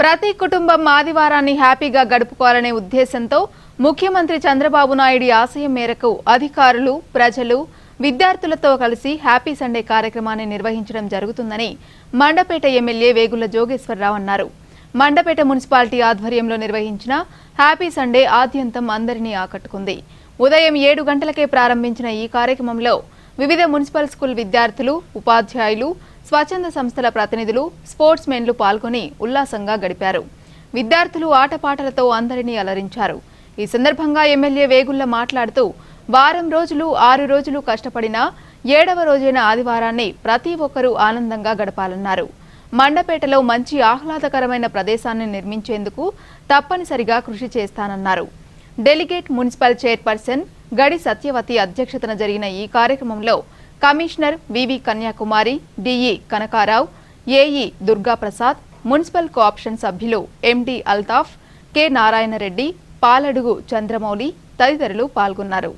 ప్రతి కుటుంబం ఆదివారాన్ని హ్యాపీగా గడుపుకోవాలనే ఉద్దేశంతో ముఖ్యమంత్రి చంద్రబాబు నాయుడు ఆశయం మేరకు అధికారులు, ప్రజలు, విద్యార్థులతో కలిసి హ్యాపీ సండే కార్యక్రమాన్ని నిర్వహించడం జరుగుతుందని మండపేట ఎమ్మెల్యే వేగుళ్ల జోగేశ్వరరావు అన్నారు. మండపేట మున్సిపాలిటీ ఆధ్వర్యంలో నిర్వహించిన హ్యాపీ సండే ఆద్యంతం అందరినీ ఆకట్టుకుంది. ఉదయం 7 గంటలకే ప్రారంభించిన ఈ కార్యక్రమంలో వివిధ మున్సిపల్ స్కూల్ విద్యార్థులు, ఉపాధ్యాయులు, స్వచ్ఛంద సంస్థల ప్రతినిధులు, స్పోర్ట్స్ మెన్లు పాల్గొని ఉల్లాసంగా గడిపారు. విద్యార్థులు ఆటపాటలతో అందరినీ అలరించారు. ఈ సందర్భంగా ఎమ్మెల్యే వేగుళ్ల మాట్లాడుతూ వారం రోజులు 6 రోజులు కష్టపడినా 7వ రోజైన ఆదివారాన్ని ప్రతి ఒక్కరూ ఆనందంగా గడపాలన్నారు. మండపేటలో మంచి ఆహ్లాదకరమైన ప్రదేశాన్ని నిర్మించేందుకు తప్పనిసరిగా కృషి చేస్తానన్నారు. డెలిగేట్ మున్సిపల్ చైర్పర్సన్ గడి సత్యవతి అధ్యక్షతన జరిగిన ఈ కార్యక్రమంలో commissioner VV Kanyakumari, DE Kanakarao, AE Durgaprasad, municipal cooption సభ్యులు ఎండి అల్తాఫ్, కె నారాయణరెడ్డి, పాలడుగు చంద్రమౌళి తదితరులు పాల్గొన్నారు.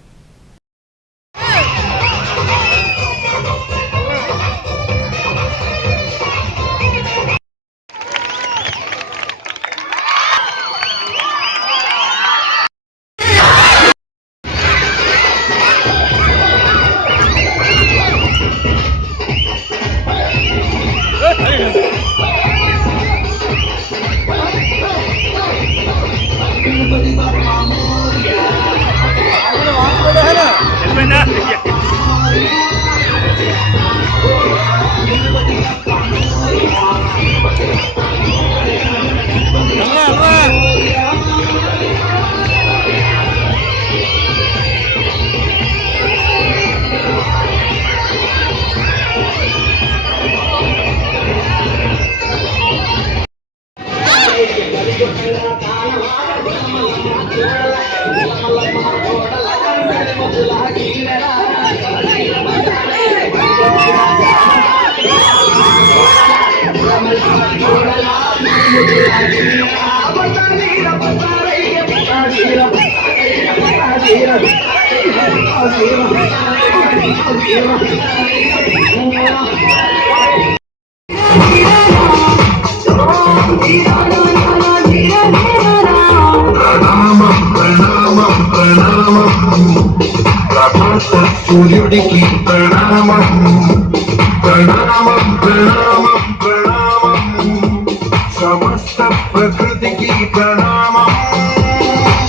सूर्युडिकी प्रणामं प्रणामं प्रणामं प्रणामं समस्त प्रकृतिकी प्रणामं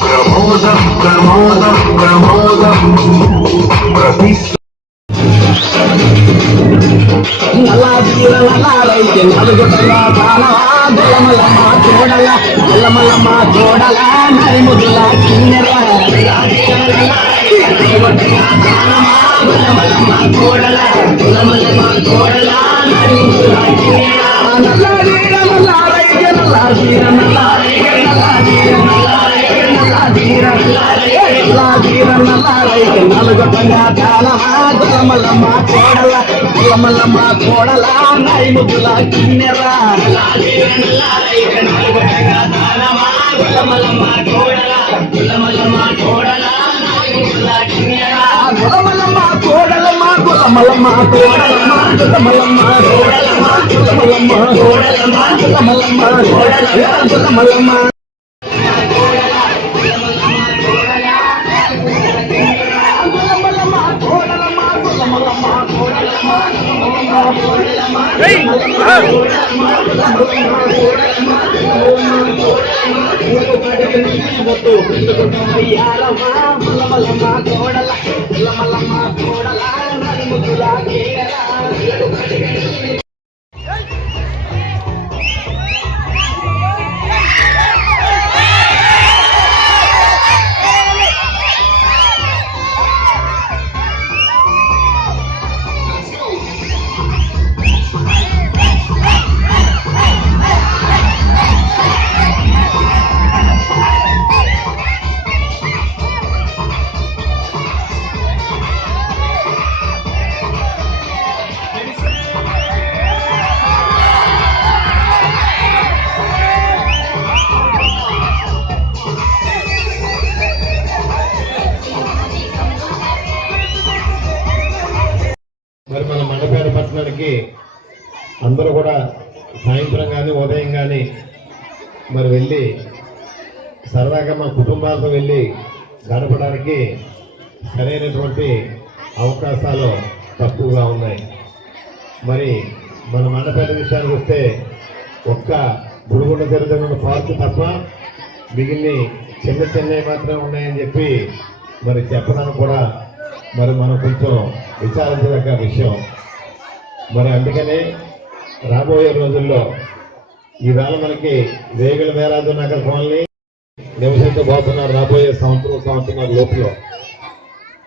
प्रमोदं प्रमोदं प्रमोदं మరి మన మండపేట పట్టణానికి అందరూ కూడా సాయంత్రం కానీ ఉదయం కానీ మరి వెళ్ళి సరదాగా మా కుటుంబాలతో వెళ్ళి గడపడానికి సరైనటువంటి అవకాశాలు తక్కువగా ఉన్నాయి. మరి మన మండపేట విషయానికి వస్తే ఒక్క గుడిగుండ జరుగుతున్న పార్కు తప్ప మిగిలిన చిన్న చిన్నవి మాత్రమే ఉన్నాయని చెప్పి మరి చెప్పడానికి కూడా మరి మనం కొంచెం విచారించదగ్గ విషయం. మరి అందుకనే రాబోయే రోజుల్లో ఈవేళ మనకి వేగుల మేరాజు నగర్ కాలనీ నివసించబోతున్నారు రాబోయే సంవత్సరం లోపల.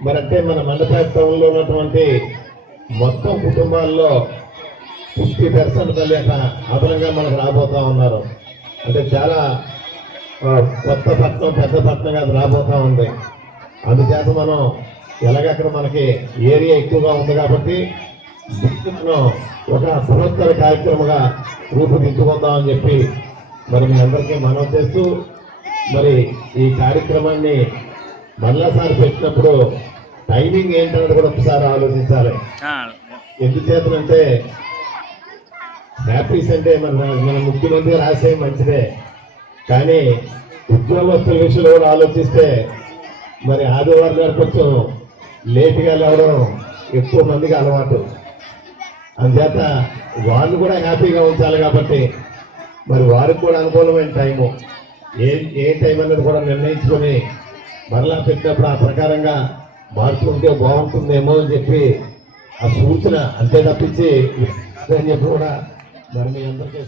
మరి అంటే మన మండపేట టౌన్లో ఉన్నటువంటి మొత్తం కుటుంబాల్లో 50% లేక అదనంగా మనకు రాబోతా ఉన్నారు. అంటే చాలా కొత్త పట్టణం, పెద్ద పట్టణంగా అది రాబోతా ఉంది. అందుచేత మనం ఎలాగక్కడ మనకి ఏరియా ఎక్కువగా ఉంది కాబట్టి మనం ఒక బృహత్తర కార్యక్రమంగా రూపుదిద్దుకుందామని చెప్పి మరి మీ అందరికీ మనవి చేస్తూ మరి ఈ కార్యక్రమాన్ని మళ్ళాసారి పెట్టినప్పుడు టైమింగ్ ఏంటన్నది కూడా ఒకసారి ఆలోచించాలి. ఎందుచేతనంటే హ్యాపీస్ అంటే మన ముఖ్యమంత్రి రాసే మంచిదే, కానీ ఉద్యోగస్తుల విషయంలో కూడా ఆలోచిస్తే మరి ఆదివారం గారు కొంచెం లేట్గా లేవడం ఎక్కువ మందికి అలవాటు. అందుచేత వాళ్ళు కూడా హ్యాపీగా ఉంచాలి కాబట్టి మరి వారికి కూడా అనుకూలమైన టైము ఏ టైం అనేది కూడా నిర్ణయించుకొని మరలా పెట్టినప్పుడు ఆ ప్రకారంగా మార్చుకుంటే బాగుంటుందేమో అని చెప్పి ఆ సూచన అంతే తప్పించి అని చెప్పి కూడా మరి మీ అందరికీ